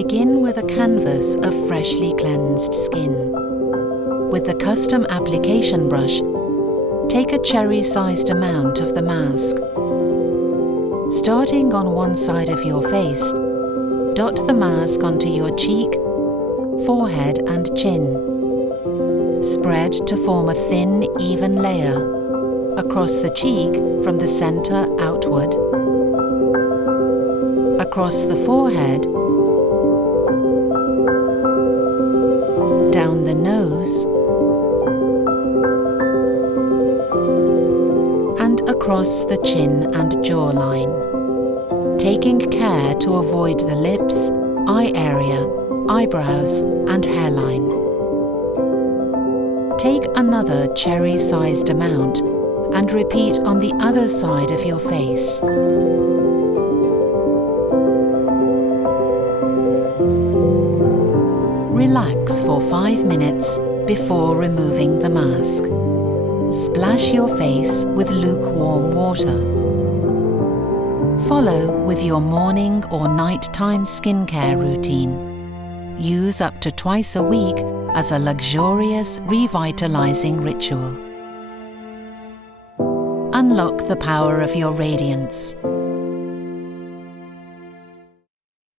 Begin with a canvas of freshly cleansed skin. With the custom application brush, take a cherry-sized amount of the mask. Starting on one side of your face, dot the mask onto your cheek, forehead and chin. Spread to form a thin, even layer across the cheek from the center outward, across the forehead, down the nose, and across the chin and jawline, taking care to avoid the lips, eye area, eyebrows, and hairline. Take another cherry-sized amount and repeat on the other side of your face. Relax for 5 minutes before removing the mask. Splash your face with lukewarm water. Follow with your morning or nighttime skincare routine. Use up to twice a week as a luxurious, revitalizing ritual. Unlock the power of your radiance.